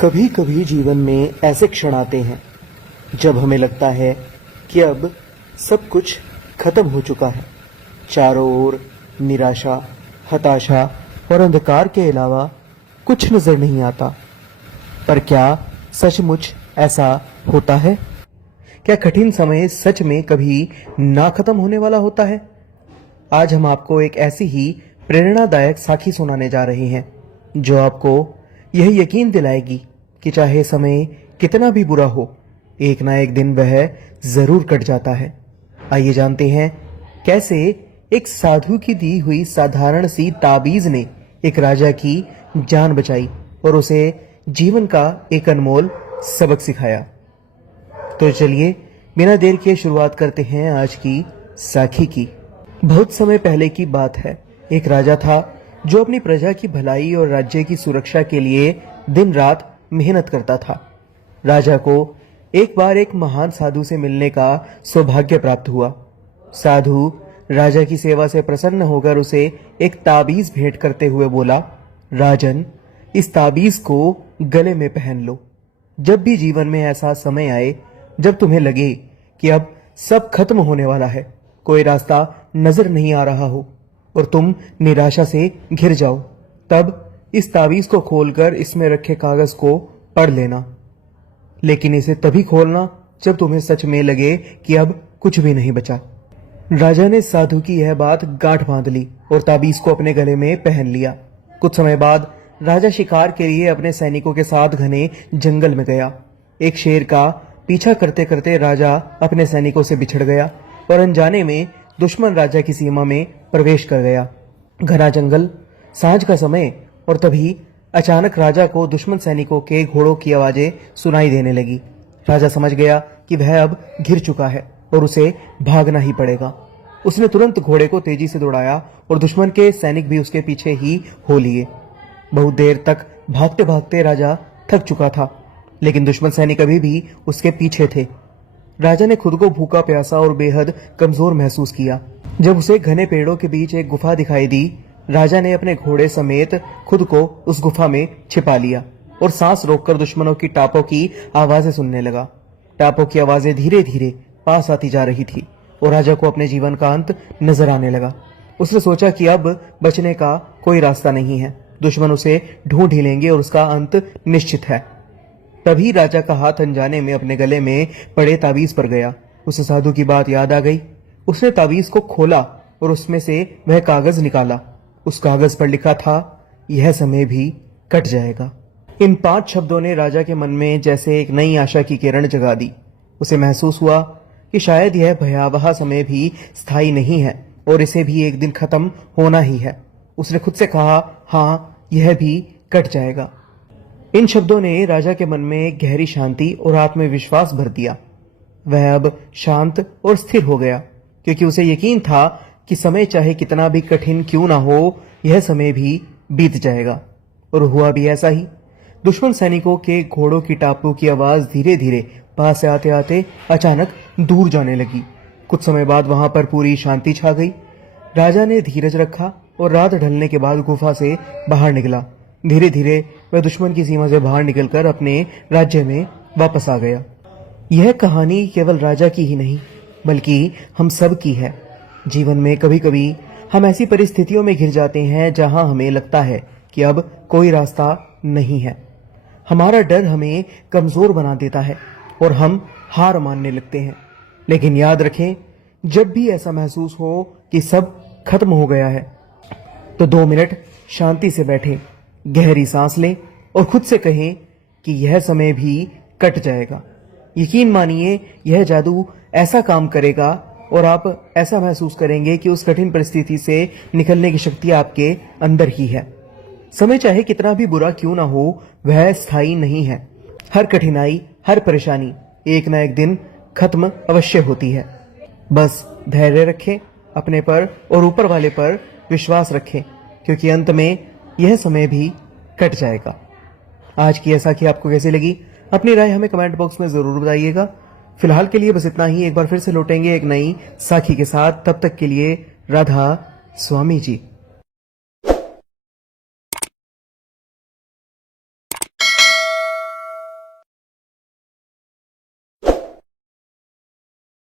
कभी कभी जीवन में ऐसे क्षण आते हैं जब हमें लगता है कि अब सब कुछ खत्म हो चुका है। चारों ओर निराशा, हताशा और अंधकार के अलावा कुछ नजर नहीं आता। पर क्या सचमुच ऐसा होता है? क्या कठिन समय सच में कभी ना खत्म होने वाला होता है? आज हम आपको एक ऐसी ही प्रेरणादायक साखी सुनाने जा रहे हैं जो आपको यह यकीन दिलाएगी कि चाहे समय कितना भी बुरा हो, एक ना एक दिन वह जरूर कट जाता है। आइए जानते हैं कैसे एक साधु की दी हुई साधारण सी ताबीज ने एक राजा की जान बचाई और उसे जीवन का एक अनमोल सबक सिखाया। तो चलिए बिना देर किए शुरुआत करते हैं आज की साखी की। बहुत समय पहले की बात है। एक राजा था जो अपनी प्रजा की भलाई और राज्य की सुरक्षा के लिए दिन रात मेहनत करता था। राजा को एक बार एक महान साधु से मिलने का सौभाग्य प्राप्त हुआ। साधु राजा की सेवा से प्रसन्न होकर उसे एक ताबीज भेंट करते हुए बोला, राजन, इस ताबीज को गले में पहन लो। जब भी जीवन में ऐसा समय आए जब तुम्हें लगे कि अब सब खत्म होने वाला है, कोई रास्ता नजर नहीं आ रहा हो और तुम निराशा से घिर जाओ, तब इस ताबीज को खोलकर इसमें रखे कागज को पढ़ लेना। लेकिन इसे तभी खोलना जब तुम्हें सच में लगे कि अब कुछ भी नहीं बचा। राजा ने साधु की यह बात गांठ बांध ली और ताबीज को अपने गले में पहन लिया। कुछ समय बाद राजा शिकार के लिए अपने सैनिकों के साथ घने जंगल में गया। एक शेर का पीछा करते करते राजा अपने सैनिकों से बिछड़ गया और अनजाने में दुश्मन राजा की सीमा में प्रवेश कर गया। घना जंगल, सांझ का समय, और तभी अचानक राजा को दुश्मन सैनिकों के घोड़ों की आवाजें सुनाई देने लगी। राजा समझ गया कि वह अब घिर चुका है और उसे भागना ही पड़ेगा। उसने तुरंत घोड़े को तेजी से दौड़ाया और दुश्मन के सैनिक भी उसके पीछे ही हो लिए। बहुत देर तक भागते भागते राजा थक चुका था, लेकिन दुश्मन सैनिक अभी भी उसके पीछे थे। राजा ने खुद को भूखा, प्यासा और बेहद कमजोर महसूस किया। जब उसे घने पेड़ों के बीच एक गुफा दिखाई दी, राजा ने अपने घोड़े समेत खुद को उस गुफा में छिपा लिया और सांस रोककर दुश्मनों की टापों की आवाजें सुनने लगा। टापों की आवाजें धीरे धीरे पास आती जा रही थी और राजा को अपने जीवन का अंत नजर आने लगा। उसने सोचा कि अब बचने का कोई रास्ता नहीं है, दुश्मन उसे ढूंढ ही लेंगे और उसका अंत निश्चित है। तभी राजा का हाथ अनजाने में अपने गले में पड़े ताबीज पर गया। उसे साधु की बात याद आ गई। उसने ताबीज को खोला और उसमें से वह कागज निकाला। उस कागज पर लिखा था, यह समय भी कट जाएगा। इन 5 शब्दों ने राजा के मन में जैसे एक नई आशा की किरण जगा दी। उसे महसूस हुआ कि शायद यह भयावह समय भी स्थायी नहीं है और इसे भी एक दिन खत्म होना ही है। उसने खुद से कहा, हाँ, यह भी कट जाएगा। इन शब्दों ने राजा के मन में एक गहरी शांति और आत्मविश्वास भर दिया। वह अब शांत और स्थिर हो गया, क्योंकि उसे यकीन था कि समय चाहे कितना भी कठिन क्यों ना हो, यह समय भी बीत जाएगा। और हुआ भी ऐसा ही। दुश्मन सैनिकों के घोड़ों की टापों की आवाज धीरे धीरे पास से आते आते अचानक दूर जाने लगी। कुछ समय बाद वहां पर पूरी शांति छा गई। राजा ने धीरज रखा और रात ढलने के बाद गुफा से बाहर निकला। धीरे धीरे वह दुश्मन की सीमा से बाहर निकलकर अपने राज्य में वापस आ गया। यह कहानी केवल राजा की ही नहीं, बल्कि हम सब की है। जीवन में कभी कभी हम ऐसी परिस्थितियों में घिर जाते हैं जहां हमें लगता है कि अब कोई रास्ता नहीं है। हमारा डर हमें कमजोर बना देता है और हम हार मानने लगते हैं। लेकिन याद रखें, जब भी ऐसा महसूस हो कि सब खत्म हो गया है, तो 2 मिनट शांति से बैठें, गहरी सांस लें और खुद से कहें कि यह समय भी कट जाएगा। यकीन मानिए, यह जादू ऐसा काम करेगा और आप ऐसा महसूस करेंगे कि उस कठिन परिस्थिति से निकलने की शक्ति आपके अंदर ही है। समय चाहे कितना भी बुरा क्यों ना हो, वह स्थायी नहीं है। हर कठिनाई, हर परेशानी एक ना एक दिन खत्म अवश्य होती है। बस धैर्य रखें, अपने पर और ऊपर वाले पर विश्वास रखें, क्योंकि अंत में यह समय भी कट जाएगा। आज की ऐसा कि आपको कैसी लगी? अपनी राय हमें कमेंट बॉक्स में जरूर बताइएगा। फिलहाल के लिए बस इतना ही। एक बार फिर से लौटेंगे एक नई साखी के साथ। तब तक के लिए राधा स्वामी जी।